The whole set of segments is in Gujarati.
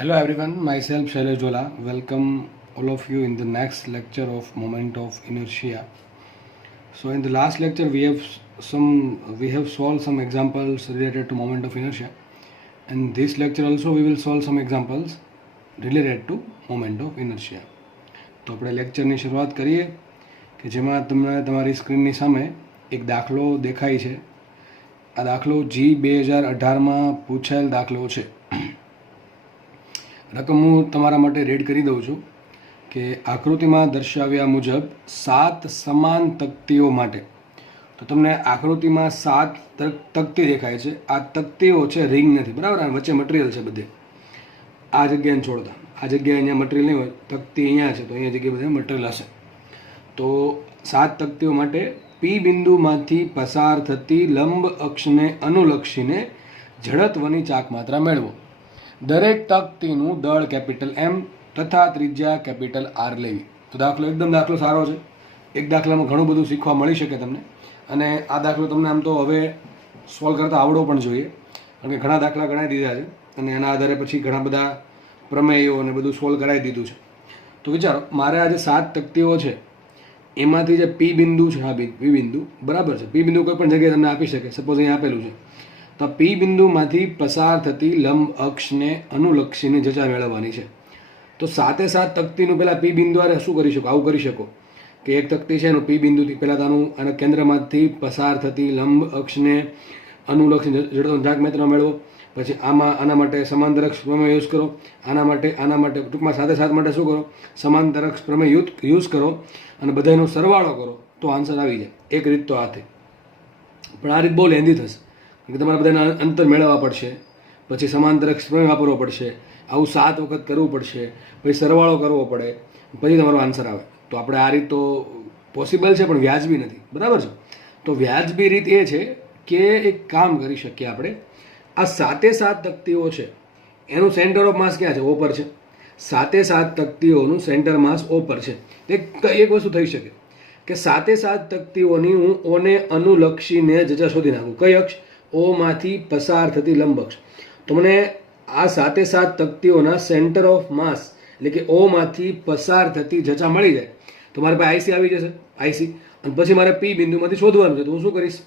Hello everyone, myself Shailesh Jola. Welcome all of you in the next lecture of moment of inertia. So in the last lecture we have solved some examples related to moment of inertia, and this lecture also we will solve some examples related to moment of inertia. તો આપણે લેક્ચરની શરૂઆત કરીએ કે જેમાં તમને તમારી સ્ક્રીનની સામે એક દાખલો દેખાય છે. આ દાખલો G 2018માં પૂછાયેલ દાખલો છે. રકમ હું તમારા માટે રેડ કરી દઉં છું કે આકૃતિમાં દર્શાવ્યા મુજબ 7 સમાન તકતીઓ માટે, તો તમને આકૃતિમાં 7 તકતી દેખાય છે. આ તકતીઓ છે, રિંગ નથી, બરાબર. આ વચ્ચે મટીરિયલ છે બધે. આ જગ્યાને છોડતા આ જગ્યાએ અહીંયા મટીરિયલ નહીં હોય, તકતી અહીંયા છે તો અહીંયા જગ્યાએ બધે મટીરિયલ હશે. તો 7 તકતીઓ માટે પી બિંદુમાંથી પસાર થતી લંબ અક્ષને અનુલક્ષીને જડત્વની ચાક માત્રા મેળવો. દરેક તકતીનું દળ કેપિટલ M તથા ત્રિજ્યા કેપિટલ R લેવી. તો દાખલો સારો છે. એક દાખલામાં ઘણું બધું શીખવા મળી શકે તમને, અને આ દાખલો તમને આમ તો હવે સોલ્વ કરતા આવડવો પણ જોઈએ, કારણ કે ઘણા દાખલા ગણાવી દીધા છે અને એના આધારે પછી ઘણા બધા પ્રમેયો અને બધું સોલ્વ કરાવી દીધું છે. તો વિચારો, મારે આ જે 7 તકતીઓ છે એમાંથી જે પી બિંદુ છે, હા પી બિંદુ બરાબર છે. પી બિંદુ કોઈ પણ જગ્યાએ તમને આપી શકે. સપોઝ અહીંયા આપેલું છે, તો પી બિંદુમાંથી પસાર થતી લંબ અક્ષને અનુલક્ષીને જચા મેળવવાની છે. તો 7 તકતીનું પહેલાં પી બિંદુ આરે શું કરી શકો? આવું કરી શકો કે એક તકતી છે એનું પી બિંદુથી પહેલાં આના કેન્દ્રમાંથી પસાર થતી લંબ અક્ષને અનુલક્ષીને જડત્વની ચાક માત્રા મેળવો. પછી આના માટે સમાંતર અક્ષ પ્રમેય યુઝ કરો. આના માટે ટૂંકમાં 7 માટે શું કરો? સમાંતર અક્ષ પ્રમેય યુઝ કરો અને બધાનો સરવાળો કરો તો આન્સર આવી જાય. એક રીત તો આ થઈ, પણ આ રીત બહુ લેન્ધી થશે, કે તમારે બધાના અંતર મેળવવા પડશે, પછી સમાંતર અક્ષ પ્રમેય વાપરવો પડશે, આવું 7 વખત કરવું પડશે, પછી સરવાળો કરવો પડે, પછી તમારો આન્સર આવે. તો આપણે આ રીત તો પોસિબલ છે પણ વ્યાજબી નથી, બરાબર છે. તો વ્યાજબી રીત એ છે કે એક કામ કરી શકીએ આપણે. આ 7 તકતીઓ છે એનું સેન્ટર ઓફ માસ ક્યાં છે? O પર છે. 7 તકતીઓનું સેન્ટર માસ O પર છે. એક વસ્તુ થઈ શકે કે 7 તકતીઓની હું ઓને અનુલક્ષીને જચા શોધી નાખું. કઈ અક્ષ? O માંથી પસાર થતી લંબ અક્ષ. તો મને આ 7 તકતીઓના સેન્ટર ઓફ માસ એટલે કે O માંથી પસાર થતી જચા મળી જાય તો મારે પાસે આઈસી આવી જશે. આઈસી, અને પછી મારે પી બિંદુમાંથી શોધવાનું છે. તો હું શું કરીશ?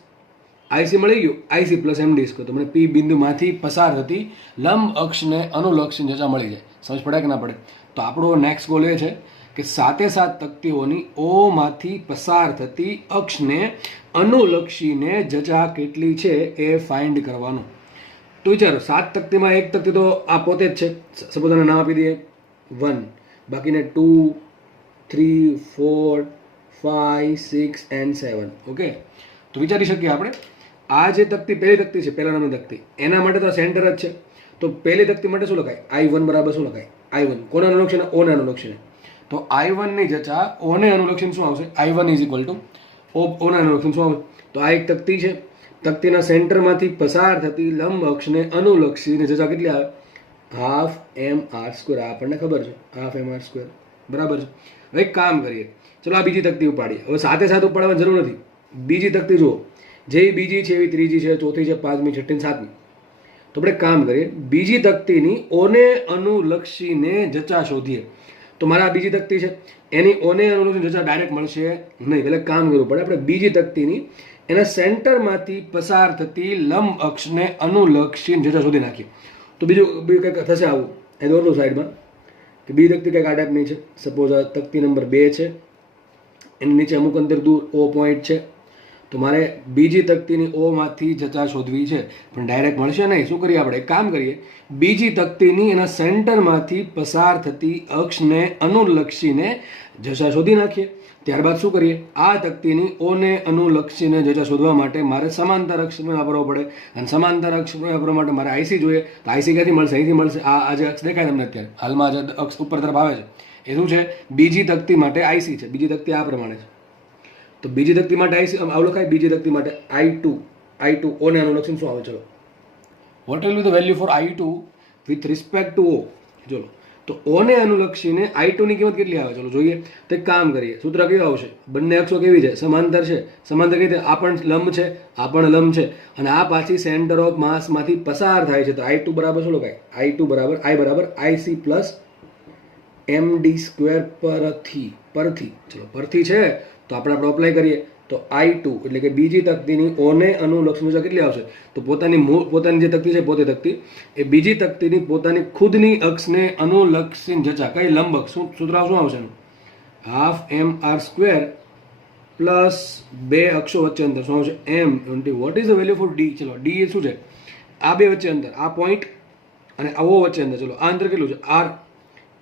આઈસી મળી ગયું, આઈસી પ્લસ MD સ્ક્વેર. તો મને પી બિંદુમાંથી પસાર થતી લંબ અક્ષને અનુલક્ષીને જચા મળી જાય. સમજ પડે કે ના પડે? તો આપણો નેક્સ્ટ ગોલ એ છે કે 7 તકતીઓની O માંથી પસાર થતી અક્ષને અનુલક્ષીને જચા કેટલી છે એ ફાઇન્ડ કરવાનું. તો વિચારો, 7 તકતીમાં એક તકતી તો આ પોતે જ છે. સપોઝ આને નામ આપી દઈએ 1, બાકીને 2, 3, 4, 5, 6 and 7. ઓકે, તો વિચારી શકીએ આપણે આ જે તકતી પહેલી તકતી છે, પહેલા નંબરની તકતી, એના માટે તો સેન્ટર જ છે. તો પહેલી તકતી માટે શું લખાય? I1 બરાબર શું લખાય? I1 કોને અનુલક્ષીને? O ને અનુલક્ષીને. તો I1 ની જચા O ને અનુલક્ષીને શું આવશે? I1 is equal to O ને અનુલક્ષીને શું આવશે? તો આ એક તકતી છે. તકતીના સેન્ટરમાંથી પસાર થતી લંબ અક્ષને અનુલક્ષીને જચા કેટલી આવે? Half mr². આપણને ખબર છે, હાફ mr², બરાબર છે. હવે એક કામ કરીએ, ચલો આ બીજી તકતી ઉપાડીએ. હવે 7 ઉપાડવાની જરૂર નથી. બીજી તકતી જુઓ, જે બીજી છે એવી ત્રીજી છે, ચોથી છે, પાંચમી, છઠ્ઠી, સાતમી. તો આપણે કામ કરીએ, બીજી તકતીની ઓને અનુલક્ષીને જચા શોધીએ. તો મારા આ બીજી તકતી છે એની ઓને અનુલક્ષીને જચા ડાયરેક્ટ મળશે નહીં. એટલે કામ કરવું પડે આપણે બીજી તકતીની એના સેન્ટરમાંથી પસાર થતી લંબ અક્ષને અનુલક્ષીને જચા શોધી નાખીએ. તો બીજું કંઈક થશે આવું. એ દોરલું સાઈડમાં કે બીજી તકતી કંઈક આ ટાઈપની છે. સપોઝ આ તકતી નંબર 2 છે, એની નીચે અમુક અંતર દૂર O પોઈન્ટ છે. તો મારે બીજી તકતીની O માંથી જચા શોધવી છે, પણ ડાયરેક્ટ મળશે નહીં. શું કરીએ આપણે? એક કામ કરીએ, બીજી તકતીની એના સેન્ટરમાંથી પસાર થતી અક્ષને અનુલક્ષીને જચા શોધી નાખીએ. ત્યારબાદ શું કરીએ? આ તકતીની O ને અનુલક્ષીને જચા શોધવા માટે મારે સમાંતર અક્ષ વાપરવો પડે, અને સમાંતર અક્ષ વાપરવા માટે મારે આઈસી જોઈએ. તો આઈસી ક્યાંથી મળશે? અહીંથી મળશે. આ જે અક્ષ દેખાય તમને અત્યારે હાલમાં જે અક્ષ ઉપર તરફ આવે છે એ શું છે? બીજી તકતી માટે આઈસી છે. બીજી તકતી આ પ્રમાણે છે. તો બીજી તકતી માટે આઈસી આવું લખાય. બીજી તકતી માટે I2 O ને અનુલક્ષીને શું આવે? ચલો, what will be the value for I2 with respect to O? ચલો, તો ઓ ને અનુલક્ષીને I2 ની કિંમત કેટલી આવે? ચલો જોઈએ. તો એક કામ કરીએ, સૂત્ર કેવું આવશે? બંને અક્ષો કેવી છે? સમાંતર છે. સમાંતર કઈ રીતે? આ પણ લંબ છે, આ પણ લંબ છે, અને આ પાછી સેન્ટર ઓફ માસ માંથી પસાર થાય છે. તો I2 બરાબર શું લખાય? I2 બરાબર I બરાબર IC પ્લસ MD² પરથી. ચલો પરથી છે તો આપણે અપ્લાય કરીએ. તો I2 એટલે કે બીજી તકતીની ઓને અનુલક્ષી જચા કેટલી આવશે? તો પોતાની જે તકતી છે પોતે તકતી, એ બીજી તકતીની પોતાની ખુદની અક્ષને અનુલક્ષી જચા કઈ લંબ અક્ષ, સૂત્ર શું આવશે એનું? હાફ MR² પ્લસ બે અક્ષો વચ્ચે અંતર શું આવશે? M × what is the value for D? ચલો D એ શું છે? આ બે વચ્ચે અંતર, આ પોઈન્ટ અને આ O વચ્ચે અંતર. ચલો આ અંતર કેટલું છે? R.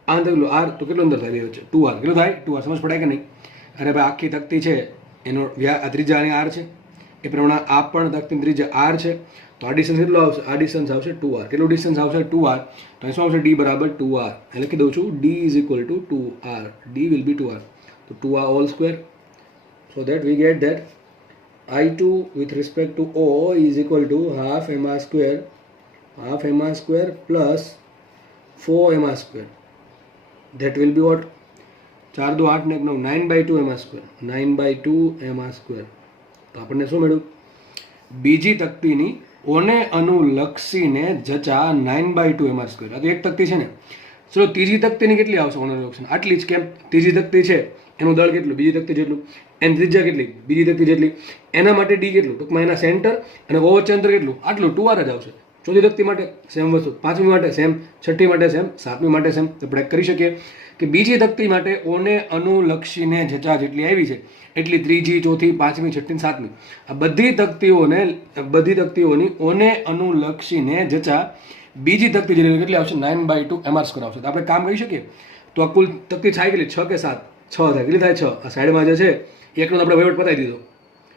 આ અંતર કેટલું? R. તો કેટલું અંતર થાય બે વચ્ચે? 2R. કેટલું થાય? 2R. સમજ પડાય કે નહીં? અરે ભાઈ આખી તકતી છે એનો ત્રિજ્યા R છે, એ પ્રમાણે આ પણ તકતીની ત્રિજ્યા R છે. તો આ ડિસ્ટન્સ કેટલો આવશે? આ ડિસ્ટન્સ આવશે 2R. કેટલું ડિસ્ટન્સ આવશે? 2R. તો અહીં શું આવશે? D બરાબર 2R. એટલે લખી દઉં છું D is equal to 2R. D will be 2R. તો 2R whole square. So that we get that I2 with respect to O is equal to half MR² plus 4MR². That will be what? 4 2 8 ને 9 9/2 MR². 9/2 MR². તો આપણને શું મળ્યું? બીજી તકતીની ઓને અનુલક્ષીને જચા 9/2 MR². આ તો એક તકતી છે ને. ચલો ત્રીજી તકતીની કેટલી આવશે ઓને અનુલક્ષીને? આટલી જ. કેમ? ત્રીજી તકતી છે એનું દળ કેટલું? બીજી તકતી જેટલું. એની ત્રિજ્યા કેટલી? બીજી તકતી જેટલી. એના માટે D કેટલું? ટૂંકમાં એના સેન્ટર અને O વચ્ચે અંતર કેટલું? આટલું. 2R જ આવશે. ચોથી તકતી માટે સેમ વસ્તુ, પાંચમી માટે સેમ, છઠ્ઠી માટે સેમ, સાતમી માટે સેમ. તો આપણે કરી શકીએ કે બીજી તકતી માટે ઓને અનુલક્ષીને જચા જેટલી આવી છે એટલી ત્રીજી, ચોથી, પાંચમી, છઠ્ઠી, સાતમી આ બધી તકતીઓની ઓને અનુલક્ષીને જચા બીજી તકતી જેટલી કેટલી આવશે? 9/2 MR² આવશે. તો આપણે કામ કરી શકીએ. તો આ કુલ તકતી થાય કેટલી? 6 કે 7? 6 થાય. કેટલી થાય? 6. આ સાઈડમાં જે છે એકનો આપણે વહીવટ પતાવી દીધો.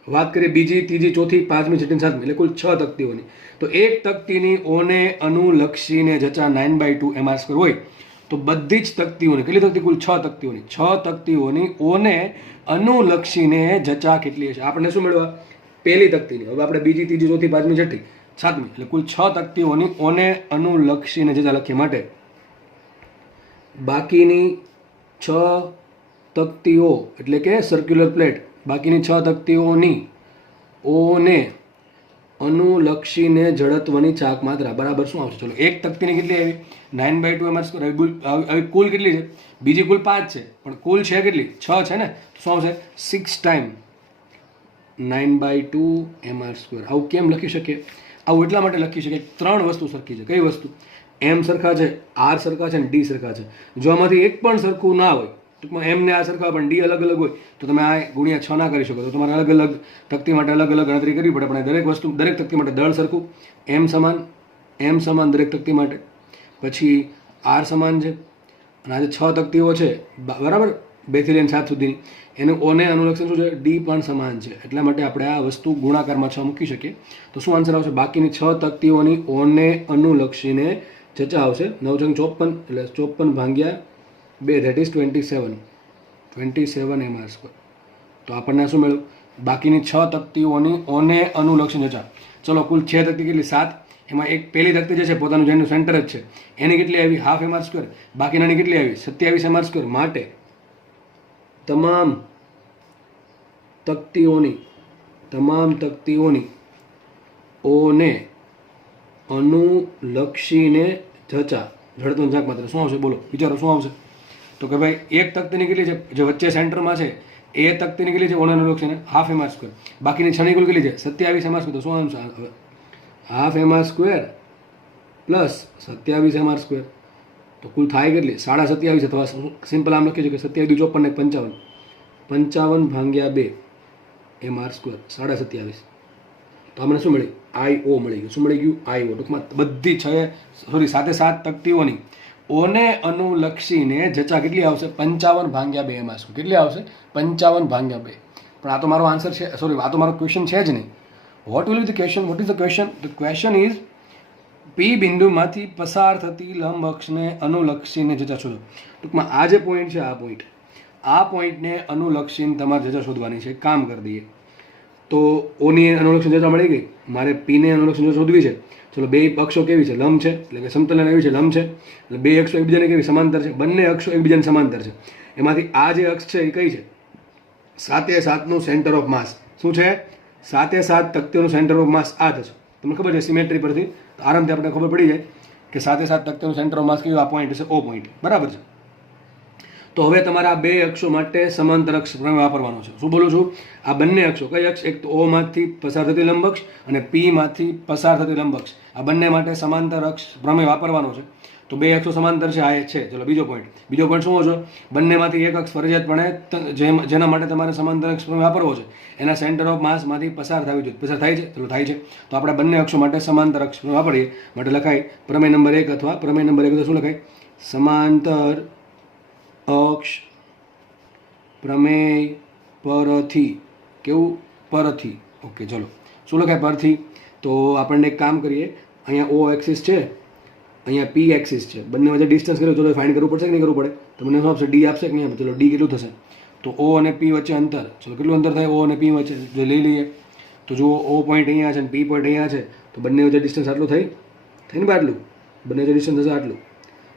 વાત કરીએ બીજી, ત્રીજી, ચોથી, પાંચમી, છઠ્ઠી, સાતમી એટલે કુલ 6 તકતીઓની. તો એક તકતીની ઓને અનુલક્ષીને જચા 9/2 MR² હોય તો બધી જ તકતીઓની કેટલી તકતી? કુલ 6 તકતીઓની. 6 તકતીઓની ઓને અનુલક્ષીને જચા કેટલી હશે? આપણને શું મેળવવા? પહેલી તકતીની. હવે આપણે બીજી, ત્રીજી, ચોથી, પાંચમી, છઠ્ઠી, સાતમી એટલે કુલ 6 તકતીઓની ઓને અનુલક્ષીને જચા લખીએ માટે બાકીની 6 તકતીઓ એટલે કે સર્ક્યુલર પ્લેટ, બાકીની 6 તકતીઓની ઓને અનુલક્ષીને જડત્વની ચાક માત્રા બરાબર શું આવશે? ચલો એક તકતીની કેટલી આવી? 9/2 MR². હવે કુલ કેટલી છે? બીજી કુલ 5 છે પણ કુલ છે કેટલી? 6 છે ને. શું આવશે? 6 ટાઈમ 9/2 MR². આવું કેમ લખી શકીએ? આવું એટલા માટે લખી શકીએ 3 વસ્તુ સરખી છે. કઈ વસ્તુ? M સરખા છે, R સરખા છે અને D સરખા છે. જો આમાંથી એક પણ સરખું ના હોય, ટૂંકમાં M ને આ સરખા પણ D અલગ અલગ હોય તો તમે આ ગુણ્યા 6 ના કરી શકો. તો તમારે અલગ અલગ તકતી માટે અલગ અલગ ગણતરી કરવી પડે. પણ દરેક તકતી માટે દળ સરખું, M સમાન દરેક તકતી માટે, પછી R સમાન છે, અને આ જે 6 તકતીઓ છે બરાબર 2 થી લઈને 7 સુધીની એનું ઓને અનુલક્ષણ શું છે? D પણ સમાન છે. એટલા માટે આપણે આ વસ્તુ ગુણાકારમાં 6 મૂકી શકીએ. તો શું આન્સર આવશે? બાકીની 6 તકતીઓની ઓને અનુલક્ષીને જચા આવશે 9 × 54 એટલે 54/2 that is 27 MR². તો આપણને શું મળ્યું? બાકીની 6 તકતીઓની ઓને અનુલક્ષીને જચા. ચલો કુલ 6 તકતી કેટલી? 7. એમાં એક પહેલી તકતી જે છે પોતાનું જેનું સેન્ટર જ છે એની કેટલી આવી? Half MR². બાકીનાની કેટલી આવી? 27 MR². માટે તમામ તકતીઓની ઓને અનુલક્ષીને જચા જડત્વની ચાક માત્રા શું આવશે? બોલો, વિચારો શું આવશે? તો કે ભાઈ એક તકતીની કેટલી છે? જે વચ્ચે સેન્ટરમાં છે એ તકતીની કેટલી છે? ઓને અનુલક્ષીને હાફ MR². બાકીની 6 ની કુલ કેટલી છે? 27 MR². તો શું આવશે? Half MR² plus 27 MR². તો કુલ થાય કેટલી? 27.5 અથવા સિમ્પલ આમ લખી છે કે 27 × 54 = 55/2 MR². 27.5. તો આપણે શું મળી? I.O. મળી ગયું. શું મળી ગયું? I.O. ટૂંકમાં બધી 7 તકતીઓની ઓને અનુલક્ષીને જચા કેટલી આવશે? 55/2 MR². કેટલી આવશે? 55/2. પણ આ તો મારો આન્સર છે, આ તો મારો ક્વેશ્ચન છે જ નહીં. What will be the question? What is the question? The question is P બિંદુમાંથી પસાર થતી લંબ અક્ષને અનુલક્ષીને જચા શોધો. ટૂંકમાં આ જે પોઈન્ટ છે આ પોઈન્ટને અનુલક્ષીને તમારે જચા શોધવાની છે. કામ કરી દઈએ. તો ઓની અનુલક્ષણ જતા મળી ગઈ. મારે પીને અનુલક્ષણ શોધવી છે. ચલો બે અક્ષો કેવી છે? લંબ છે, એટલે કે સમતલન એવી છે, લંબ છે. એટલે બે અક્ષો એકબીજાને કેવી સમાંતર છે? બંને અક્ષો એકબીજાને સમાંતર છે. એમાંથી આ જે અક્ષ છે એ કઈ છે? 7 એ 7નું સેન્ટર ઓફ માસ. શું છે? 7 એ 7 તકતીઓનું સેન્ટર ઓફ માસ આ થશે. તમને ખબર છે સિમેટ્રી પરથી આરામથી આપણે ખબર પડી જાય કે 7 એ 7 તકતીઓનું સેન્ટર ઓફ માસ કયું? આ પોઈન્ટ છે, ઓ પોઈન્ટ. બરાબર છે. તો હવે તમારા બે અક્ષો માટે સમાંતર અક્ષ પ્રમેય વાપરવાનો છે. શું બોલું છું? આ બંને અક્ષો, કઈ અક્ષ? એક તો ઓ માંથી પસાર થતી લંબ અક્ષ અને પી માંથી પસાર થતી લંબ અક્ષ. આ બંને માટે સમાંતર અક્ષ પ્રમેય વાપરવાનો છે. તો બે અક્ષો સમાંતર છે, આ છે. ચલો બીજો પોઈન્ટ શું છે? બંનેમાંથી એક અક્ષ ફરજિયાતપણે જેના માટે તમારે સમાંતર અક્ષ પ્રમેય વાપરવો છે એના સેન્ટર ઓફ માસમાંથી પસાર થવી જોઈએ. પસાર થાય છે? ચલો થાય છે. તો આપણે બંને અક્ષો માટે સમાંતર અક્ષ પ્રમેય વાપરીએ. માટે લખાય પ્રમેય નંબર 1 અથવા પ્રમેય નંબર 1 તો શું લખાય? સમાંતર અક્ષ પ્રમેય પરથી. કેવું? પરથી. ઓકે, ચલો શું લખાય? પરથી. તો આપણને એક કામ કરીએ, અહીંયા ઓ એક્સિસ છે, અહીંયા પી એક્સિસ છે, બંને વચ્ચે ડિસ્ટન્સ કર્યું તો ફાઇન્ડ કરવું પડશે કે નહીં કરવું પડે? તમને શું આપશે? ડી આપશે કે નહીં? ચલો ડી કેટલું થશે? તો ઓ અને પી વચ્ચે અંતર, ચલો કેટલું અંતર થાય ઓ અને પી વચ્ચે? જો લઈ લઈએ તો જુઓ ઓ પોઈન્ટ અહીંયા છે અને પી પોઈન્ટ અહીંયા છે, તો બંને વચ્ચે ડિસ્ટન્સ આટલું થઈ ને આટલું, બંને વચ્ચે ડિસ્ટન્સ થશે આટલું.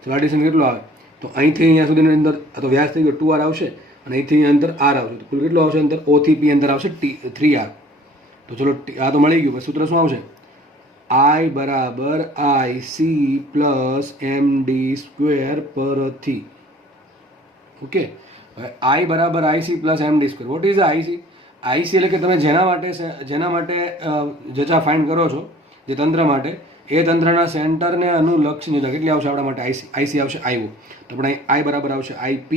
ચલો આ ડિસ્ટન્સ કેટલું આવે? તો અહીંથી અહીંયા સુધીની અંદર આ તો વ્યાસ થઈ ગયો 2r આવશે અને અહીંથી અહીંયા અંતર r આવશે. તો કુલ કેટલું આવશે અંતર? O થી P અંતર આવશે 3r. તો ચલો આ તો મળી ગયું. સૂત્ર શું આવશે? I બરાબર IC પ્લસ MD સ્ક્વેર પરથી. ઓકે, હવે I બરાબર IC plus MD square. What is IC? IC એટલે કે તમે જેના માટે જચા ફાઇન્ડ કરો છો, જે તંત્ર માટે, એ તંત્રના સેન્ટરને અનુલક્ષીને કેટલી આવશે આપણા માટે? IC આવશે IO. તો આપણે I બરાબર આવશે IP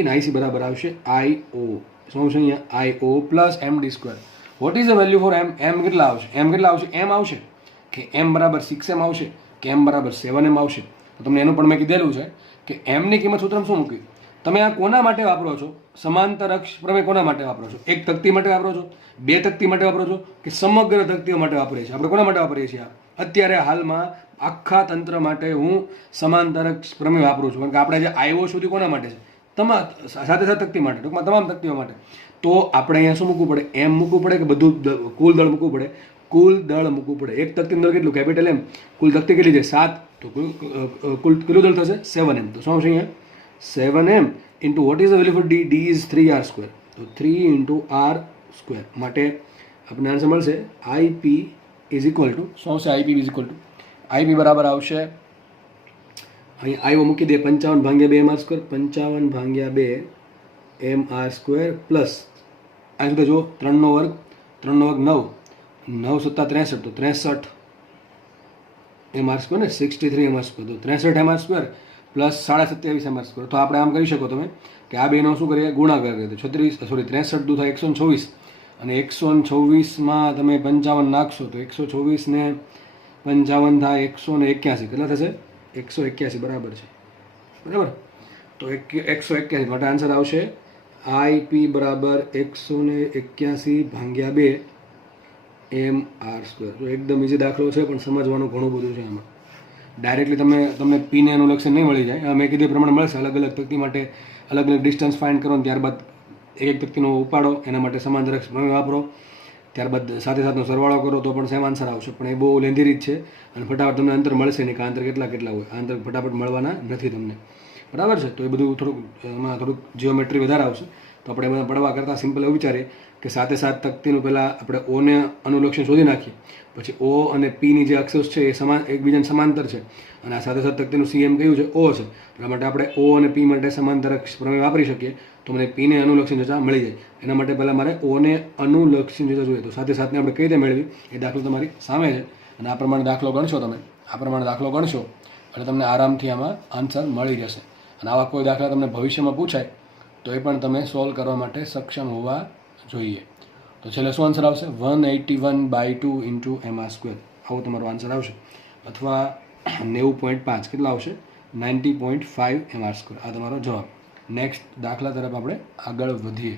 અને IC બરાબર આવશે IO. શું આવશે અહીંયા? IO plus MD square. What is the value for M? M કેટલા આવશે? M આવશે કે M બરાબર 6M આવશે કે M બરાબર 7M આવશે? તો તમને એનું પણ મેં કીધેલું છે કે M ની કિંમત સૂત્રમાં શું મૂકી? તમે આ કોના માટે વાપરો છો? સમાંતર અક્ષ પ્રમેય કોના માટે વાપરો છો? એક તકતી માટે વાપરો છો? બે તકતી માટે વાપરો છો? કે સમગ્ર તકતીઓ માટે વાપરીએ છીએ? આપણે કોના માટે વાપરીએ છીએ? અત્યારે હાલમાં આખા તંત્ર માટે હું સમાંતર અક્ષ પ્રમેય વાપરું છું, કારણ કે આપણે જે IO સુધી કોના માટે છે? સાથે તકતી માટે, ટૂંકમાં તમામ તકતીઓ માટે. તો આપણે અહીંયા શું મૂકવું પડે? M મૂકવું પડે કે બધું કુલ દળ મૂકવું પડે? કુલ દળ મૂકવું પડે. એક તકતીનું દળ કેટલું? Capital M. કુલ તકતી કેટલી છે? 7. તો કુલ કેટલું દળ થશે? 7M. તો શું આવશે અહીંયા? 7M into what is the value for D? D is 3r square. તો 3 ઇન્ટુ r સ્ક્વેર. માટે આપણને આન્સર મળશે IP ઇઝ ઇક્વલ ટુ શું આવશે? IP is equal to IP બરાબર આવશે, અહીં IO મૂકી દે, 55/2 mr square. 55/2 mr square plus આ સુધી જુઓ 3 નો વર્ગ 9 9 સત્તા 63, તો 63 mr સ્ક્વેર ને 63 mr સ્ક્વેર. તો 63 mr square plus 27.5 mr square. તો આપણે આમ કરી શકો તમે કે આ બેનો શું કરીએ? ગુણાકાર કરીએ. તો 63 દુ થાય 126 અને 126માં તમે 55 નાખશો તો 126 ને 55 થાય 181. કેટલા થશે? 181 બરાબર છે. બરાબર. તો 181 માટે આન્સર આવશે IP બરાબર 181/2 mr સ્ક્વેર. તો એકદમ ઇઝી દાખલો છે, પણ સમજવાનું ઘણું બધું છે એમાં. ડાયરેક્ટલી તમને પીને અનુલક્ષણ નહીં મળી જાય. મેં કીધું પ્રમાણે મળશે. અલગ અલગ તકતી માટે અલગ અલગ ડિસ્ટન્સ ફાઇન્ડ કરો, ત્યારબાદ એક તકતીનો ઉપાડો, એના માટે સમાંતર અક્ષ પ્રમેય વાપરો, ત્યારબાદ સાથનો સરવાળો કરો તો પણ સેમ આન્સર આવશે. પણ એ બહુ લેન્ધી રીત છે અને ફટાફટ તમને અંતર મળશે નહીં કે અંતર કેટલા હોય. આ અંતર ફટાફટ મળવાના નથી તમને. બરાબર છે. તો એ બધું એમાં થોડુંક જીઓમેટ્રી વધારે આવશે. તો આપણે બધા પડવા કરતાં સિમ્પલ એવું વિચારીએ કે 7 એ 7 તકતીનું પહેલાં આપણે ઓને અનુલક્ષણ શોધી નાખીએ, પછી O અને Pની જે અક્ષો છે એ એકબીજાને સમાંતર છે અને આ 7 એ 7 તકતીનું CM કયું છે? O છે. એટલા માટે આપણે O અને P માટે સમાંતર અક્ષ પ્રમેય વાપરી શકીએ. તો મને Pને અનુલક્ષણ જતા મળી જાય. એના માટે પહેલાં મારે Oને અનુલક્ષણ જતા જોઈએ. તો 7 એ 7ને આપણે કઈ રીતે મેળવી? એ દાખલો તમારી સામે છે અને આ પ્રમાણે દાખલો ગણશો તમે. એટલે તમને આરામથી આમાં આન્સર મળી જશે. અને આવા કોઈ દાખલા તમને ભવિષ્યમાં પૂછાય તો એ પણ તમે સોલ્વ કરવા માટે સક્ષમ હોવા જોઈએ. તો છેલ્લે શું આન્સર આવશે? 181/2 ઇન્ટુ mr સ્ક્વેર. આવો તમારો આન્સર આવશે. અથવા 90.5 કેટલા આવશે? 90.5 mr સ્ક્વેર. આ તમારો જવાબ. નેક્સ્ટ દાખલા તરફ આપણે આગળ વધીએ.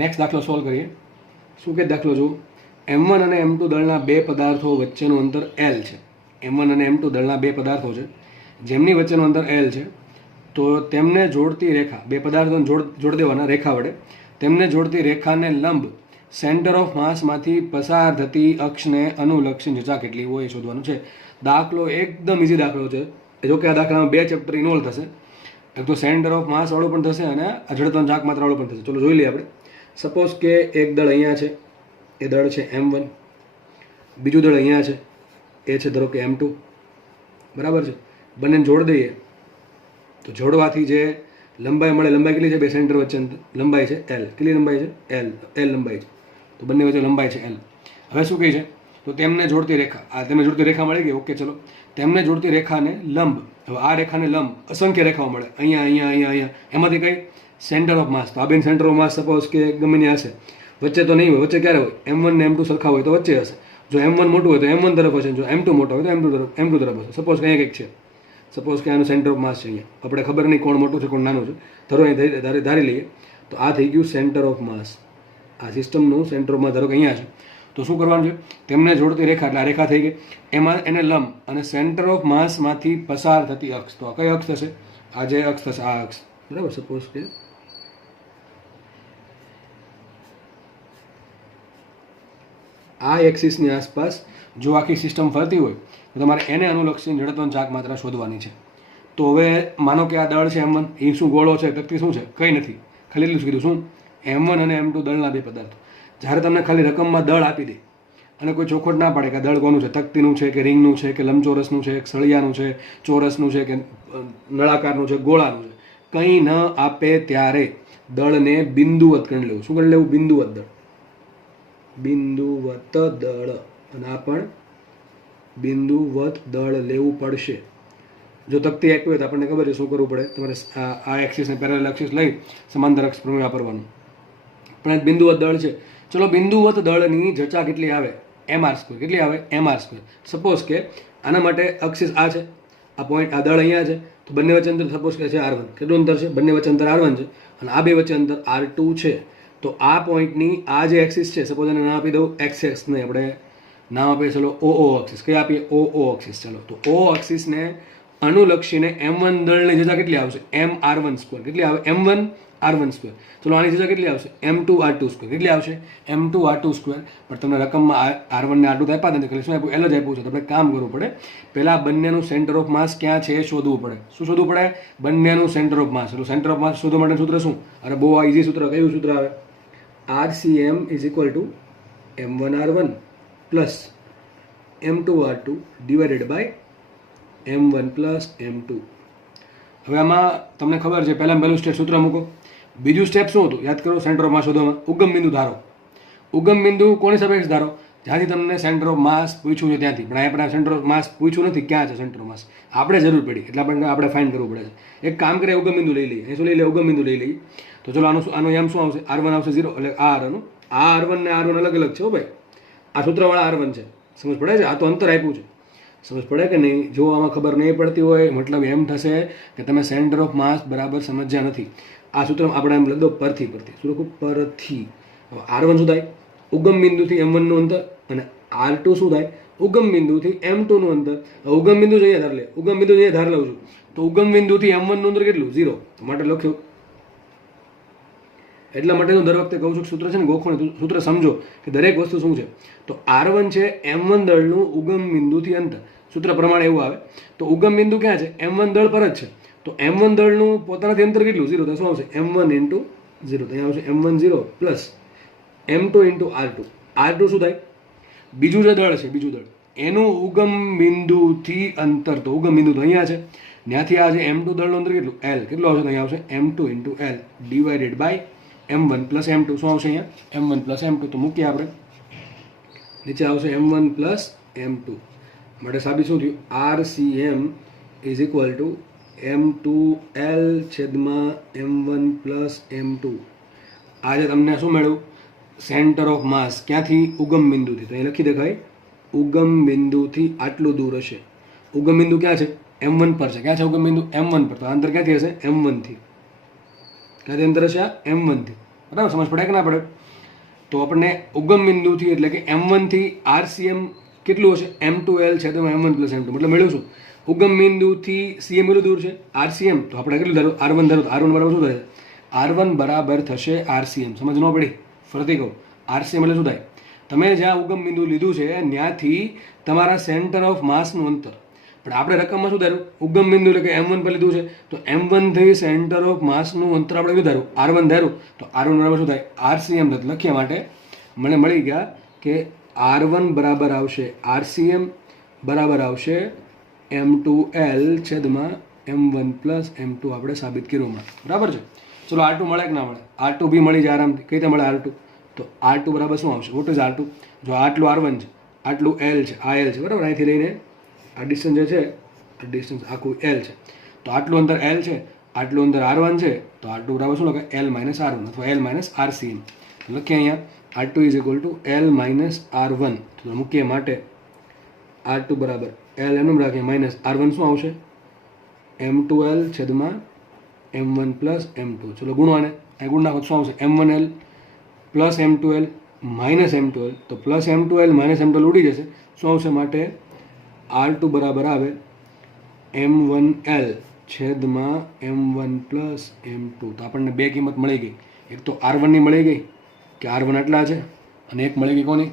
નેક્સ્ટ દાખલો સોલ્વ કરીએ. શું કે દાખલો જુઓ, M1 અને M2 દળના બે પદાર્થો વચ્ચેનું અંતર L છે. M1 અને M2 દળના બે પદાર્થો છે જેમની વચ્ચેનું અંતર L છે. તો તેમને જોડતી રેખા, બે પદાર્થોને જોડી દેવાના રેખા વડે તેમને જોડતી રેખાને લંબ સેન્ટર ઓફ માસમાંથી પસાર થતી અક્ષને અનુલક્ષી જચા કેટલી હોય એ શોધવાનું છે. દાખલો એકદમ ઇઝી દાખલો છે. જો કે આ દાખલામાં 2 ચેપ્ટર ઇન્વોલ્વ થશે. એક તો સેન્ટર ઓફ માસ વાળું પણ થશે અને જડત્વની ચાક માત્રા વાળું પણ થશે. ચલો જોઈ લઈએ આપણે. સપોઝ કે એક દળ અહીંયા છે, એ દળ છે M1, બીજું દળ અહીંયા છે, એ છે ધારો કે M2, બરાબર છે. બંનેને જોડ દઈએ તો જોડવાથી જે લંબાઈ મળે, લંબાઈ કેટલી છે? બે સેન્ટર વચ્ચે લંબાઈ છે L. કેટલી લંબાઈ છે? L લંબાઈ છે. તો બંને વચ્ચે લંબાઈ છે L. હવે શું કહે છે? તો તેમને જોડતી રેખા, આ તેમને જોડતી રેખા મળી ગઈ. ઓકે, ચલો. તેમને જોડતી રેખાને લંબ, હવે આ રેખાને લંબ અસંખ્ય રેખાઓ મળે, અહીંયા અહીંયા અહીંયા અહીંયા, એમાંથી કઈ? સેન્ટર ઓફ માસ. તો આ બેન સેન્ટર ઓફ માસ સપોઝ કે ગમે ત્યાં હશે, વચ્ચે તો નહીં હોય. વચ્ચે ક્યારે હોય? M1 ને M2 સરખા હોય તો વચ્ચે હશે. જો M1 મોટું હોય તો M1 તરફ હશે, જો M2 મોટો હોય તો M2 તરફ હશે. સપોઝ કે અહીંયા કંઈક છે, સપોઝ કે આનું સેન્ટર ઓફ માસ છે અહીંયા, આપણે ખબર નહીં કોણ મોટું છે કોણ નાનું છે, ધરો અહીં ધારી લઈએ તો આ થઈ ગયું સેન્ટર ઓફ માસ. આ સિસ્ટમનું સેન્ટર ઓફ માસ ધારો કે અહીંયા છે. તો શું કરવાનું છે? તેમને જોડતી રેખા, એટલે આ રેખા થઈ ગઈ, એમાં એને લંબ અને સેન્ટર ઓફ માસમાંથી પસાર થતી અક્ષ. તો આ કઈ અક્ષ થશે? આ જે અક્ષ થશે, આ અક્ષ, બરાબર. સપોઝ કે આ એક્સિસની આસપાસ જો આખી સિસ્ટમ ફરતી હોય તો તમારે એને અનુલક્ષીને જડત્વની ચાક માત્રા શોધવાની છે. તો હવે માનો કે આ દળ છે M1, એ શું ગોળો છે, તકતી શું છે? કંઈ નથી, ખાલી એટલું જ કીધું. શું? M1 અને M2 દળના બે પદાર્થો. જ્યારે તમને ખાલી રકમમાં દળ આપી દે અને કોઈ ચોખવટ ના પાડે કે દળ કોનું છે, તકતીનું છે કે રિંગનું છે કે લંબચોરસનું છે કે સળિયાનું છે, ચોરસનું છે કે નળાકારનું છે, ગોળાનું છે, કંઈ ન આપે ત્યારે દળને બિંદુવત કરી લેવું. શું કરી લેવું? બિંદુવત દળ. બિંદુવત દળ. અને આ પણ બિંદુવત દળ લેવું પડશે. જો તકતી આપ્યું હોય તો આપણને ખબર છે શું કરવું પડે. તમારે આ એક્સિસને પેરેલલ એક્સિસ લઈ સમાંતર અક્ષ પ્રમેય વાપરવાનું. પણ બિંદુવત દળ છે. ચલો, બિંદુવત દળની જચા કેટલી આવે? mr². કેટલી આવે? mr². સપોઝ કે આના માટે અક્ષિસ આ છે, આ પોઈન્ટ, આ દળ અહીંયા છે, તો બંને વચ્ચે અંતર સપોઝ કે છે R1. કેટલું અંતર છે? બંને વચ્ચે અંતર R1 છે અને આ બે વચ્ચે અંતર R2 છે. તો આ પોઈન્ટની આ જે એક્સિસ છે, સપોઝ એને નામ આપી દઉં એક્સ ને આપણે નામ આપીએ, ચલો OO એક્સિસ. કઈ આપીએ? OO axis. ચલો, તો O એક્સિસને અનુલક્ષીને M1 દળની જગ્યા કેટલી આવશે? mr1². કેટલી આવે? M1r1². ચલો, આની જગ્યા કેટલી આવશે? M2r2². કેટલી આવશે? M2r2². પણ તમને રકમમાં R1 ને R2 આપ્યા નથી, શું આપ્યું? L જ આપ્યું છે. તો આપણે કામ કરવું પડે, પહેલાં બંનેનું સેન્ટર ઓફ માસ ક્યાં છે એ શોધવું પડે. શું શોધવું પડે? બંનેનું સેન્ટર ઓફ માસ. એટલે સેન્ટર ઓફ માસ શોધવા માટે સૂત્ર શું? અરે બહુ ઇઝી સૂત્ર. કયું સૂત્ર આવે? RCM = M1r1 + M2r2 divided by M1 + M2. હવે આમાં તમને ખબર છે, પહેલું સ્ટેપ સૂત્ર મૂકો. બીજું સ્ટેપ શું હતું? યાદ કરો. સેન્ટર ઓફ માસ શોધવામાં ઉગમ બિંદુ ધારો. ઉગમ બિંદુ કોની સાપેક્ષ ધારો? જ્યાંથી તમને સેન્ટર ઓફ માસ પૂછ્યું છે ત્યાંથી. પણ આપણે સેન્ટર ઓફ માસ પૂછ્યું નથી, ક્યાં છે સેન્ટર ઓફ માસ, આપણે જરૂર પડી એટલે આપણે ફાઇન્ડ કરવું પડે છે. એક કામ કરીએ, ઉગમ બિંદુ લઈ લઈએ. એ શું લઈ લઈએ? ઉગમ બિંદુ લઈ લઈએ. તો ચલો, આનું એમ શું આવશે? R1 આવશે 0. એટલે આ R1 ને R1 અલગ અલગ છે હો ભાઈ. આ સૂત્રવાળા R1 છે. સમજ પડે છે? આ તો અંતર આપ્યું છે. સમજ પડે કે નહીં? જો આમાં ખબર નહીં પડતી હોય, મતલબ એમ થશે કે તમે સેન્ટર ઓફ માસ બરાબર સમજ્યા નથી. આ સૂત્ર આપણે એમ લખી દો પરથી. શું લખું? પરથી. હવે R1 શું થાય? ઉગમ બિંદુથી M1 નું અંતર. અને R2 શું થાય? ઉગમ બિંદુથી M2 નું અંતર. ઉગમ બિંદુ જોઈએ ધાર લે. ઉગમ બિંદુ જોઈએ ધાર લઉં છું. તો ઉગમ બિંદુથી M1 નું અંતર કેટલું? 0. માટે લખ્યું. એટલા માટે હું દર વખતે કહું છું કે સૂત્ર છે ને ગોખો, સૂત્ર સમજો કે દરેક વસ્તુ શું છે. તો R1 છે M1 દળનું ઉગમ બિંદુથી અંતર. સૂત્ર પ્રમાણે એવું આવે. તો ઉગમ બિંદુ ક્યાં છે? M1 દળ પર જ છે. તો M1 દળનું પોતાનાથી અંતર કેટલું? 0. તો શું આવશે? M1 × 0. તો અહીંયા આવશે M1 0 + M2 × R2. R2 શું થાય? બીજું જે દળ છે, બીજું દળ, એનું ઉગમ બિંદુથી અંતર. તો ઉગમ બિંદુ તો અહીંયા છે, ત્યાંથી આ છે M2 દળનું અંતર કેટલું? L. કેટલું આવશે? તો અહીંયા આવશે M2 × L divided by M1 + M2. શું આવશે અહીંયા? M1 + M2. તો મૂકીએ આપણે. નીચે આવશે M1 + M2. માટે સાબિત શું થયું? RCM = M2L/M1 + M2. આજે તમને શું મળ્યું? સેન્ટર ઓફ માસ. ક્યાંથી? ઉગમ બિંદુથી. તો અહીં લખી દેખાય, ઉગમ બિંદુથી આટલું દૂર હશે. ઉગમ બિંદુ ક્યાં છે? M1 પર છે. ક્યાં છે ઉગમ બિંદુ? M1 પર. તો અંતર ક્યાંથી હશે? M1 થી. ક્યાંથી અંતર હશે? M1 થી. બરાબર? સમજ પડે કે ના પડે? તો આપણને ઉગમ બિંદુથી એટલે કે M1 થી RCM કેટલું હશે? M2L/M1 + M2. મતલબ મેળવું છું, ઉગમ બિંદુથી CM કેટલું દૂર છે? RCM. તો આપણે કેટલું ધારું? R1 ધારું. R1 બરાબર શું થાય? R1 બરાબર થશે RCM. સમજ ન પડી? ફરીથી કહું, RCM એટલે શું થાય? તમે જ્યાં ઉગમ બિંદુ લીધું છે ત્યાંથી તમારા સેન્ટર ઓફ માસનું અંતર. પણ આપણે રકમમાં શું ધાર્યું? ઉગમ બિંદુ એટલે કે M1 પર લીધું છે, તો M1 થી સેન્ટર ઓફ માસનું અંતર આપણે શું ધાર્યું? R1 ધાર્યું. તો R1 બરાબર શું થાય? RCM લખ્યા માટે મને મળી ગયા કે R1 બરાબર આવશે RCM બરાબર આવશે M2L છેદમાં M1 પ્લસ M2. આપણે સાબિત કર્યું હમણાં. બરાબર છે? ચલો R2 મળે કે ના મળે? R2 બી મળી જાય આરામથી. કઈ રીતે મળે R2? તો R2 બરાબર શું આવશે? What is R2? જો આટલું R1 છે, આટલું L છે, આ L છે, બરાબર? અહીંથી લઈને આ ડિસ્ટન્સ જે છે, આ ડિસ્ટન્સ આખું L છે. તો આટલું અંતર L છે, આટલું અંતર R1 છે, તો R2 બરાબર શું લખાય? L માઇનસ R1 અથવા L માઇનસ RCM. લખીએ અહીંયા R2 is equal to L minus R1. તો મૂકીએ માટે R2 બરાબર L એનું રાખીએ માઇનસ R1 શું આવશે? M2L છેદમાં M1 પ્લસ M2. ચલો ગુણો આને, અહીં ગુણ નાખો શું આવશે? M1L plus M2L minus M2L. તો પ્લસ M2L માઇનસ M2L ઉડી જશે. શું આવશે? માટે R2 બરાબર આવે M1L છેદમાં M1 પ્લસ M2. તો આપણને બે કિંમત મળી ગઈ. એક તો R1ની મળી ગઈ કે R1 આટલા છે, અને એક મળી ગઈ કોની?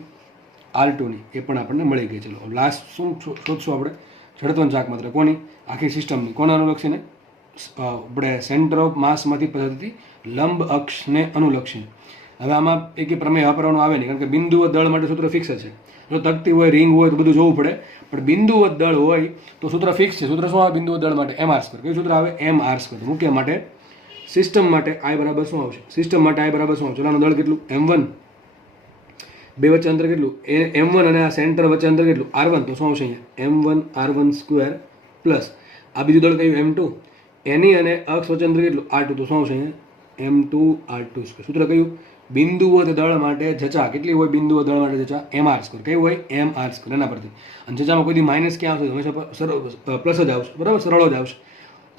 R2ની. એ પણ આપણને મળી ગઈ. ચલો લાસ્ટ શું શોધશું આપણે? જડત્વની ચાક માત્ર. કોની? આખી સિસ્ટમની. કોને અનુલક્ષીને? આપણે સેન્ટર ઓફ માસમાંથી પસાર થતી લંબ અક્ષને અનુલક્ષીને. હવે આમાં એકે પ્રમેય વાપરવાનું આવે નહીં, કારણ કે બિંદુવત દળ માટે સૂત્ર ફિક્સ જ છે. જો તકતી હોય, રિંગ હોય તો બધું જોવું પડે, પણ બિંદુવત દળ હોય તો સૂત્ર ફિક્સ છે. સૂત્ર શું આવે બિંદુવત દળ માટે? MR². કયું સૂત્ર આવે? MR². મૂક્યા માટે સિસ્ટમ માટે I બરાબર શું આવશે? સિસ્ટમ માટે I બરાબર શું આવશે? ચલાનું દળ કેટલું? M1. બે વચ્ચે અંતર કેટલું? M1 અને આ સેન્ટર વચ્ચે અંતર કેટલું? R1. તો શું આવશે અહીંયા? M1 R1 સ્ક્વેર પ્લસ આ બીજું દળ કયું? M2. એની અને અક્ષ વચ્ચે અંતર કેટલું? R2. તો શું આવશે અહીંયા? M2 R2 square. સૂત્ર કયું? બિંદુવત દળ માટે જચા કેટલી હોય? બિંદુવત દળ માટે જચા MR². કઈ હોય? MR². એના પરથી. અને જચામાં કોઈ દી માઇનસ ક્યાં આવશે? હંમેશા પ્લસ જ આવશે. બરાબર? સરળ જ આવશે.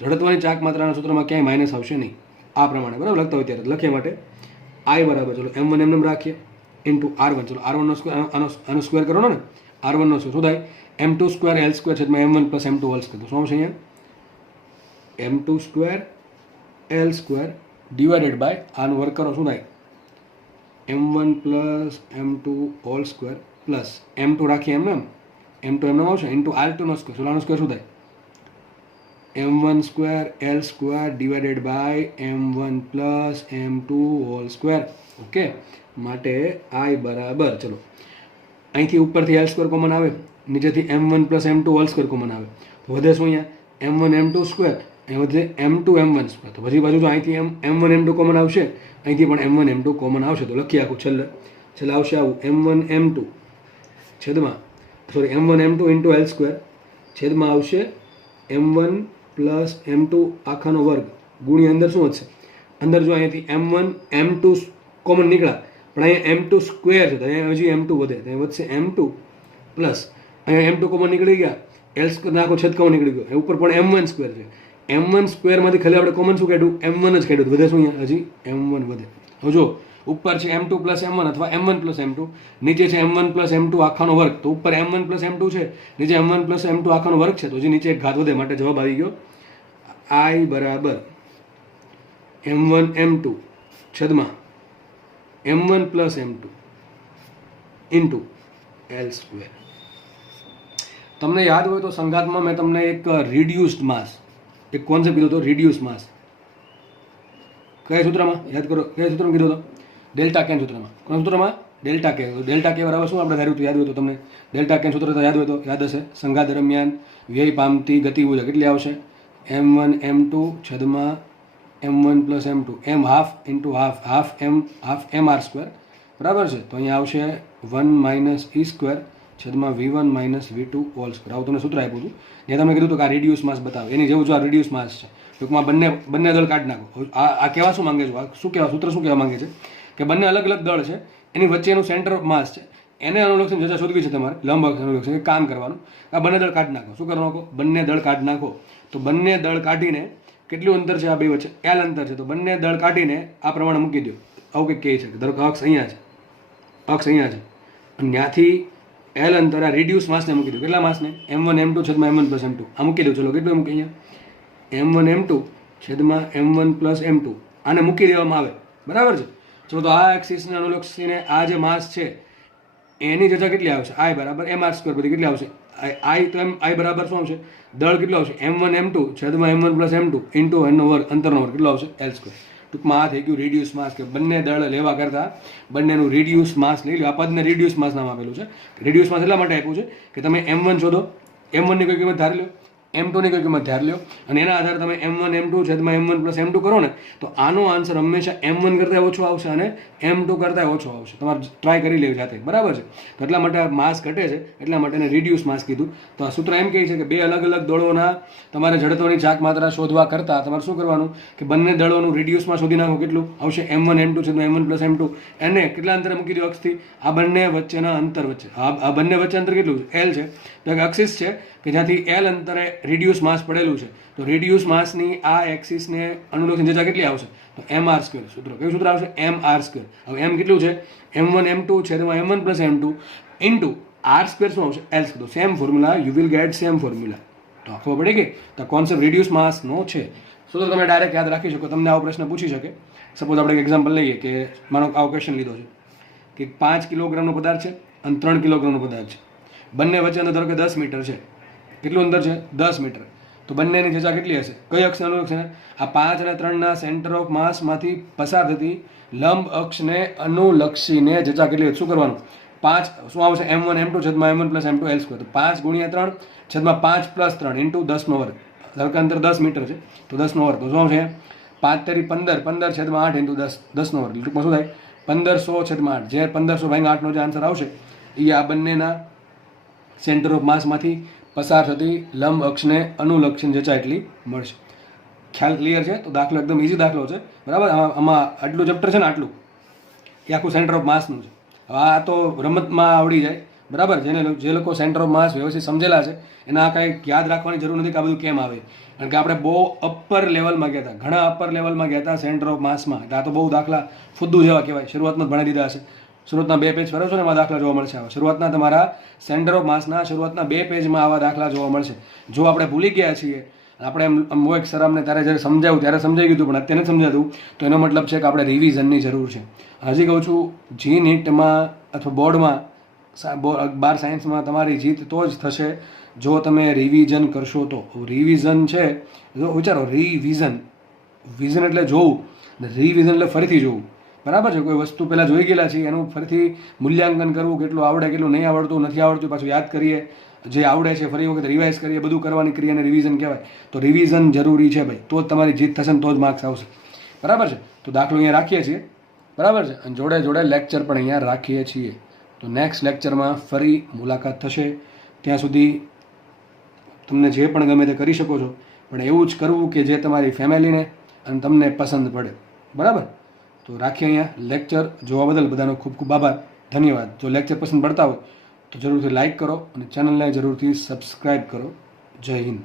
જડત્વની ચાક માત્રાના સૂત્રમાં ક્યાંય માઇનસ આવશે નહીં. આ પ્રમાણે બરાબર લખતા હોય ત્યારે લખીએ માટે I બરાબર ચલો M1 એમ રાખીએ ઇન્ટુ R1. ચલો R1 નો સ્ક્વેર, આનો સ્ક્વેર કરો ને, R1 નો શું થાય? M2 સ્ક્વેર L સ્ક્વેર છેદમાં M1 plus M2 whole square. તો શું આવશે અહીંયા? M2 square L square divided by આનો વર્ગ કરો શું થાય? M1 plus M2 whole square plus M2 રાખીએ એમને M2 એમને આવશે ઇન્ટુ R2 નો સ્ક્વેર. ચલો આનો સ્ક્વેર શું થાય? M1 square L square divided by M1 plus M2 whole square. Okay, માટે I બરાબર ચલો અહીંથી ઉપરથી L સ્ક્વેર કોમન આવે, નીચેથી M1 plus M2 whole square common આવે, તો વધે શું અહીંયા? M1 M2 સ્ક્વેર, અહીં વધે M2 M1 સ્ક્વેર. તો પછી બાજુ જો અહીંથી M1 M2 કોમન આવશે, અહીંથી પણ M1 M2 કોમન આવશે. તો લખીએ આખું છેલ્લે આવશે આવું M1 M2 છેદમાં M1 M2 into L square છેદમાં આવશે M1 પ્લસ M2 આખાનો વર્ગ ગુણ્યા અંદર શું વધશે? અંદર જો અહીંયાથી M1 M2 કોમન નીકળ્યા, પણ અહીંયા M2 સ્ક્વેર છે, તો અહીંયા હજી M2 વધે, તો અહીંયા વધશે M2 પ્લસ અહીંયા M2 કોમન નીકળી ગયા, L સ્ક્વેર આખો છેદકાઓ નીકળી ગયો, ઉપર પણ M1 સ્ક્વેર છે. M1 સ્ક્વેરમાંથી ખાલી આપણે કોમન શું કાઢ્યું? M1 જ કાઢ્યું. વધે શું અહીંયા? હજી M1 વધે. હવે જો ઉપર છે M2 પ્લસ M1 અથવા M1 પ્લસ M2, નીચે છે M1 પ્લસ M2 આખાનો વર્ગ. તો ઉપર M1 પ્લસ M2 છે, નીચે M1 પ્લસ M2 આખાનો વર્ગ છે, તો હજી નીચે એક ઘાત વધે. માટે જવાબ આવી ગયો I બરાબર M1 M2 છેદમાં M1 plus M2 into L square. તમને યાદ હોય તો સંઘાતમાં મેં તમને એક રિડ્યુસ્ડ માસ, એક કોન્સેપ્ટ કીધો હતો, રિડ્યુસ માસ. કયા સૂત્રમાં? યાદ કરો, કયા સૂત્રમાં કીધો હતો? ડેલ્ટા કેન સૂત્રમાં. કોના સૂત્રમાં? ડેલ્ટા કે. ડેલ્ટા કે બરાબર શું આપણે ધાર્યું હતું? યાદ હોય તો તમને ડેલ્ટા કેન સૂત્ર યાદ હોય તો યાદ હશે. સંઘાત દરમિયાન વ્યય પામતી ગતિ ઊર્જા કેટલી આવશે? M1 M2 છેદમાં M1 plus M2, M half into half, half MR square. બરાબર છે? તો અહીંયા આવશે 1 માઇનસ E સ્ક્વેર છેદમાં V1 minus V2 whole square. આવું તમને સૂત્ર આપ્યું હતું, જ્યાં તમને કીધું હતું કે આ રિડ્યુસ માસ બતાવે. એની જેવું જો આ રિડ્યુસ માસ છે. ટૂંકમાં બંને દળ કાઢી નાખો. આ કહેવા શું માંગે છે? શું કહેવા સૂત્ર શું કહેવા માંગે છે? કે બંને અલગ અલગ દળ છે, એની વચ્ચેનું સેન્ટર ઓફ માસ છે, એને અનુલક્ષીને જતા શોધવી છે તમારે. લંબ અક્ષ અનુલક્ષીને કામ કરવાનું. આ બંને દળ કાઢી નાખો. શું કરવાનું? બંને દળ કાઢી નાખો. તો બંને દળ કાઢીને કેટલું અંતર છે આ બે વચ્ચે? L અંતર છે. તો બંને દળ કાઢીને આ પ્રમાણે મૂકી દો. આવું કંઈક કહે છે કે ધારો કે અક્ષ અહીંયા છે, અક્ષ અહીંયા છે, અને ત્યાંથી L અંતર આ રિડ્યુસ માસને મૂકી દો. કેટલા માસને? M1 M2 છેદમાં M1 પ્લસ M2. આ મૂકી દો. ચલો કેટલું મૂકી અહીંયા? M1 M2 છેદમાં M1 પ્લસ M2 આને મૂકી દેવામાં આવે, બરાબર છે. ચલો તો આ એક્સિસને અનુલક્ષીને આ જે માસ છે એની જગ્યા કેટલી આવશે? આઈ બરાબર એમ આર સ્ક્વેર બધી કેટલી આવશે? આઈ તો આઈ બરાબર શું આવશે? દળ કેટલો આવશે? m1 m2 છેદમાં m1 પ્લસ m2 ઇન્ટુ એનો વર્ગ અંતરનો વર્ગ કેટલો આવશે? l square. ટૂંકમાં આ થઈ ગયું રિડ્યુસ માસ, કે બંને દળ લેવા કરતાં બંનેનું રિડ્યુસ માસ લઈ લો. આ પદને રિડ્યુસ માસ નામ આપેલું છે. રિડ્યુસ માસ એટલા માટે આપ્યું છે કે તમે m1 શોધો, m1 ની કોઈ કિંમત ધારી લો, m2 ની કોઈ કિંમત ધારી લો, અને એના આધારે તમે m1 m2 છેદમાં m1 પ્લસ m2 કરો ને તો આનો આન્સર હંમેશા m1 કરતાં ઓછો આવશે અને m2 કરતાં ઓછો આવશે. તમારે ટ્રાય કરી લેવી જાતે, બરાબર છે. તો એટલા માટે માસ ઘટે છે, એટલા માટે એને રિડ્યુસ માસ કીધું. તો આ સૂત્ર એમ કહે છે કે બે અલગ અલગ દળોના તમારે જડત્વની ચાક માત્રા શોધવા કરતાં તમારે શું કરવાનું કે બંને દળોનું રિડ્યુસમાં શોધી નાખો. કેટલું આવશે? m1 m2 છેદમાં m1 પ્લસ m2 એને કેટલા અંતરે મૂકી દો? અક્ષથી. આ બંને વચ્ચેના અંતર વચ્ચે, આ બંને વચ્ચે અંતર કેટલું છે? l છે. તો એક એક્સિસ છે કે જ્યાંથી l અંતરે રિડ્યુસ માસ પડેલું છે. તો રિડ્યુસ માસની આ એક્સિસને અનુલક્ષીને જગ્યા કેટલી આવશે? તો mr સ્ક્વેર. સૂત્ર કયું સૂત્ર આવશે? mr square. હવે m કેટલું છે? m1 m2 છેદમાં m1 plus m2 into r square શું આવશે? l square. Same formula, you will get same formula. તો ખબર પડી ગઈ? તો કોન્સેપ્ટ રિડ્યુસ માસનો છે. સૂત્ર તમે ડાયરેક્ટ યાદ રાખી શકો. તમને આવો પ્રશ્ન પૂછી શકે. સપોઝ આપણે એક એક્ઝામ્પલ લઈએ કે માનો આવો ક્વેશ્ચન લીધો છે કે 5 કિલોગ્રામનો પદાર્થ છે અને 3 કિલોગ્રામનો પદાર્થ છે. બંને વચ્ચે અંતર ધારો કે 10 મીટર છે. કેટલું અંતર છે? 10 મીટર. તો બંનેની જગ્યા કેટલી હશે? કઈ અક્ષને અનુલક્ષીને? આ 5 અને 3ના સેન્ટર ઓફ માસમાંથી પસાર થતી લંબ અક્ષને અનુલક્ષીને જગ્યા કેટલી હશે? શું કરવાનું? 5 શું આવશે? m1 m2 છેદમાં m1 plus m2 l square. તો 5 ગુણ્યા 3 છેદમાં 5 પ્લસ 3 ઇન્ટુ 10 નો વર્ગ. ધારો કે અંતર 10 મીટર છે તો 10 નો વર્ગ. તો શું આવશે? 5 તેરી 15, 15 છેદમાં 8 ઇન્ટુ 10, 10 નો વર્ગ. ટૂંકમાં શું થાય? 1500 છેદમાં 8. જે 1500 ભાગ્યા 8 નો જે આન્સર આવશે એ આ બંનેના સેન્ટર ઓફ માસમાંથી પસાર થતી લંબ અક્ષને અનુલક્ષીને જચા એટલી મળશે. ખ્યાલ ક્લિયર છે? તો દાખલો એકદમ ઇઝી દાખલો છે, બરાબર. આમાં આટલું ચેપ્ટર છે ને, આટલું એ આખું સેન્ટર ઓફ માસનું છે. હવે આ તો રમતમાં આવડી જાય, બરાબર. જે લોકો સેન્ટર ઓફ માસ વ્યવસ્થિત સમજેલા છે એના કાંઈ યાદ રાખવાની જરૂર નથી કે આ બધું કેમ આવે. કારણ કે આપણે બહુ અપર લેવલમાં ગયા હતા, ઘણા અપર લેવલમાં ગયા હતા સેન્ટર ઓફ માસમાં. એટલે આ તો બહુ દાખલા ફુદ્દુ જેવા કહેવાય, શરૂઆતમાં જ ભણી દીધા હશે. શરૂઆતના 2 પેજ ફરો છો ને એમાં દાખલા જોવા મળશે. શરૂઆતના તમારા સેન્ટર ઓફ માસના શરૂઆતના 2 પેજમાં આવા દાખલા જોવા મળશે. જો આપણે ભૂલી ગયા છીએ, આપણે એમ હોય કે સર અમને ત્યારે જ્યારે સમજાવ્યું ત્યારે સમજાઈ ગયું પણ અત્યારે સમજાતું, તો એનો મતલબ છે કે આપણે રિવિઝનની જરૂર છે. હજી કહું છું, જી નીટમાં અથવા બોર્ડમાં 12 સાયન્સમાં તમારી જીત તો જ થશે જો તમે રિવિઝન કરશો તો. રિવિઝન છે, જો વિચારો, રિવિઝન, વિઝન એટલે જોવું, રિવિઝન એટલે ફરીથી જોવું, બરાબર છે. કોઈ વસ્તુ પહેલાં જોઈ ગયેલા છીએ એનું ફરીથી મૂલ્યાંકન કરવું, કેટલું આવડે કેટલું નહીં આવડતું, નથી આવડતું પાછું યાદ કરીએ, જે આવડે છે ફરી વખત રિવાઇઝ કરીએ, બધું કરવાની ક્રિયાને રિવિઝન કહેવાય. તો રિવિઝન જરૂરી છે ભાઈ, તો જ તમારી જીત થશે ને તો જ માર્ક્સ આવશે, બરાબર છે. તો દાખલો અહીંયા રાખીએ છીએ, બરાબર છે. અને જોડે જોડે લેક્ચર પણ અહીંયા રાખીએ છીએ. તો નેક્સ્ટ લેક્ચરમાં ફરી મુલાકાત થશે. ત્યાં સુધી તમને જે પણ ગમે તે કરી શકો છો, પણ એવું જ કરવું કે જે તમારી ફેમિલીને અને તમને પસંદ પડે, બરાબર. તો રાખીએ અહીંયા લેક્ચર. જોવા બદલ બધાનો ખૂબ ખૂબ આભાર, ધન્યવાદ. જો લેક્ચર પસંદ પડતા હોય તો જરૂરથી લાઇક કરો અને ચેનલને જરૂરથી સબસ્ક્રાઈબ કરો. જય હિન્દ.